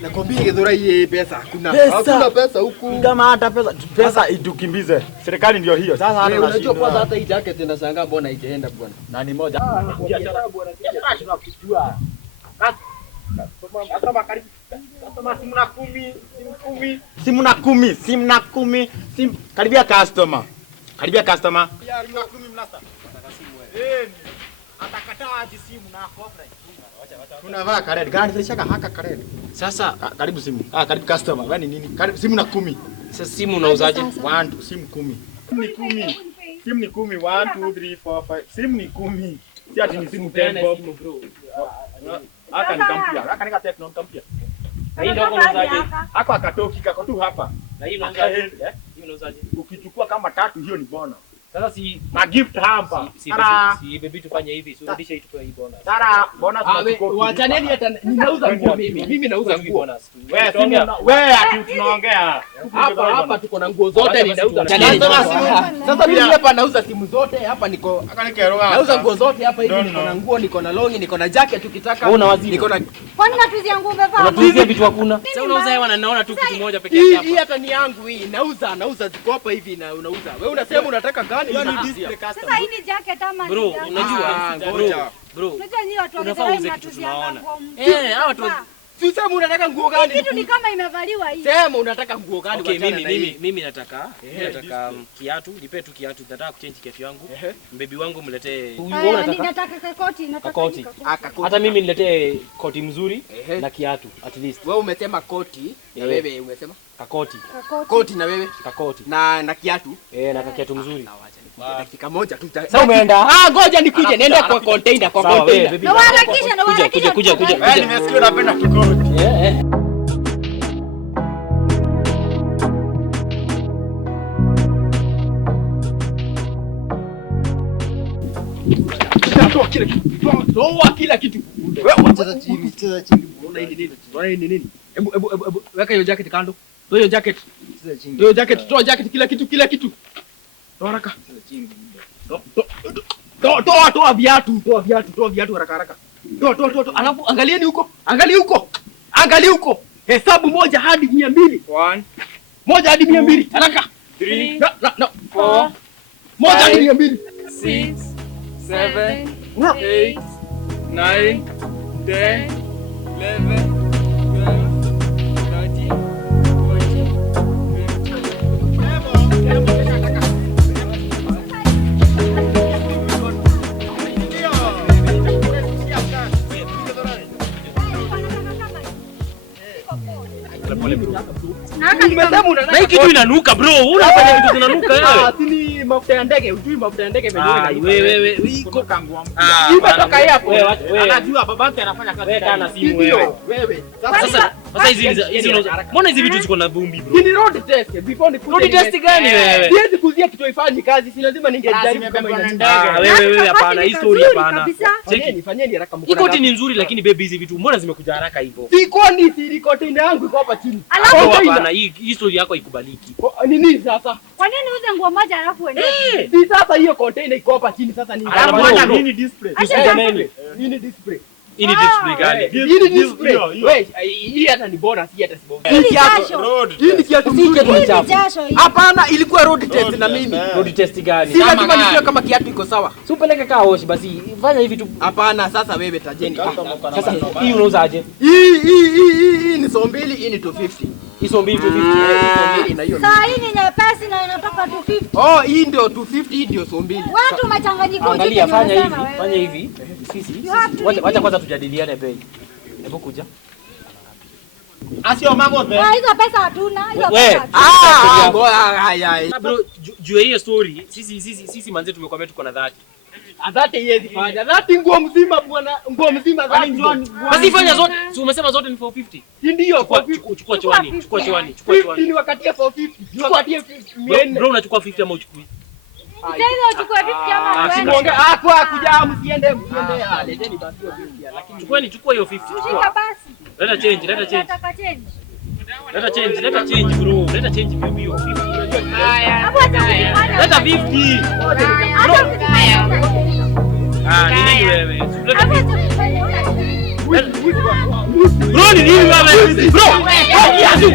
Nakwambia Githura hii pesa hakuna. Hakuna pesa huku. Kama hata pesa itukimbize. Serikali ndio hiyo. Sasa hata unajua kwanza hata hii jacket inashangaa mbona haijaenda bwana. Nani moja. Biashara bwana. Biashara tunakujua. Kama karibu kama simu na 10. Karibia customer. Ya 10 mnasa. Nataka simu wewe. Atakataa aje simu na kopra. Tunavaa karedi. Gani zilishaka haka karedi. Sasa karibu simu. Karibu customer. Wewe ni nini? Karibu simu na 10. Sasa simu unauzaje? 1 simu 10. Simu ni 10. 1 2 3 4 5. Simu ni 10. Si ati ni simu 10 bob bro. Haka ni kampia. Haka ni Tecno kampia. Na hii ndio unauzaje? Hako akatoki kako tu hapa. Na hii unauzaje? Hii unauzaje? Ukichukua kama 3 hiyo ni bonus. Sasa si na gift hamper. Si baby tufanye hivi, si urudishe hii tutoe hii bonus. Sara bonus tunachukua. Waachaneni hata ninauza nguo mimi. Mimi nauza nguo bonus. Wewe ati tunaongea. Hapa tuko na nguo zote ninauza. Sasa mimi hapa nauza simu zote, hapa niko nauza nguo zote hapa hivi niko na nguo, niko na longi, niko na jacket ukitaka. Niko na kwani unatuzia nguo umevaa? Unatuzia vitu hakuna. Sasa unauza hewa na naona tu kitu moja pekee yake hapa. Hii hata ni yangu hii. Nauza ziko hapa hivi na unauza. Wewe unasema unataka gani? Sasa hii ni jacket ama bro, unajua bro. Unajua nyinyi watu wanauza kitu tunaona. Hawa watu sema unataka nguo gani? Kitu ni kama imevaliwa hii. Sema unataka nguo gani? Okay, mimi nataka kiatu, nipe tu kiatu, nataka kuchange kiatu yangu. Mbebi wangu mletee. Nataka koti, hata mimi niletee koti mzuri na kiatu at least. Wewe umesema koti na wewe umesema kakoti. Koti na wewe kakoti. Na kiatu? Na kiatu mzuri. Dakika moja tu. Sasa umeenda. Ngoja nikuje, nenda kwa container, Na harakisha. Kuja. Nimesikia unapenda kikoti. Toa kila kitu. Wewe cheza chini. Unaona nini? Hebu weka hiyo jacket kando. Toa hiyo jacket. Cheza chini. Toa jacket kila kitu. Toa haraka. Cheza chini. Toa viatu haraka. Toa. Alafu angalieni huko. Angalia huko. Hesabu 1 hadi 200. 1 hadi 200. Haraka. 3 4 1 hadi 200. 6 7 8 9 10 11 Na hii kitu inanuka bro. Unafanya vitu zinanuka wewe. Ni mafuta ya ndege, ujui mafuta ya ndege venyewe. Wewe iko kangua. Imetoka hapo. Anajua babake anafanya kazi. Wewe kana simu wewe. Sasa hizi mbona hizi vitu ziko na vumbi bro? Ni road test. Before ni road test gani wewe? Siwezi kuzia kitu ifanye kazi, si lazima ningejaribu kama ina ndege. Wewe hapana, hii story hapana. Fanyeni haraka mko. Iko ni nzuri lakini baby hizi vitu mbona zimekuja haraka hivyo? Sikoni siri container yangu iko hapa chini. Hapana, hii story yako ikubaliki. Nini sasa? Kwa nini uze nguo moja alafu uende? Si sasa hiyo container iko hapa chini sasa ni. Nini display? Nini display? Hii ni display gani? Hii ni display. Wewe, hii hata ni bonus, hii hata si bonus. Hii ni kiatu mzuri chafu. Hapana, ilikuwa road test na mimi. Road test gani? Si lazima nijue kama kiatu iko sawa. Si upeleke kaa wash basi. Fanya hivi tu. Hapana, sasa wewe tajeni. Sasa hii unauzaje? Hii ni 200, hii ni 250. Hizo mbili 250 na hiyo. Sasa hii ni nyepesi na inatoka 250. Hii ndio 250, hii ndio 200. Watu machanganyiko. Angalia, fanya hivi. Sisi wacha kwanza tujadiliane bei. Hebu kuja. Asio mambo be. Hizo pesa hatuna. Hizo pesa. Bro, juu hiyo story, sisi manze tumekwambia tuko na 30. Adhati yezi fanya. Adhati nguo mzima bwana, nguo mzima dhati. Basi fanya zote. Si umesema zote ni 450. Si ndio? Chukua chwani. Ni wakati ya 450. Chukua 400. Bro, unachukua 50 ama uchukui? Sasa chukua 50 ama uende. Kwa kuja msiende. Leteni basi hiyo 50. Lakini chukua hiyo 50. Shika basi. Leta change. Nataka change. Leta change bro. Leta change bio 50. Haya. Leta 50. Hata ni nini wewe? Bro, ni nini wewe? Bro, kiatu.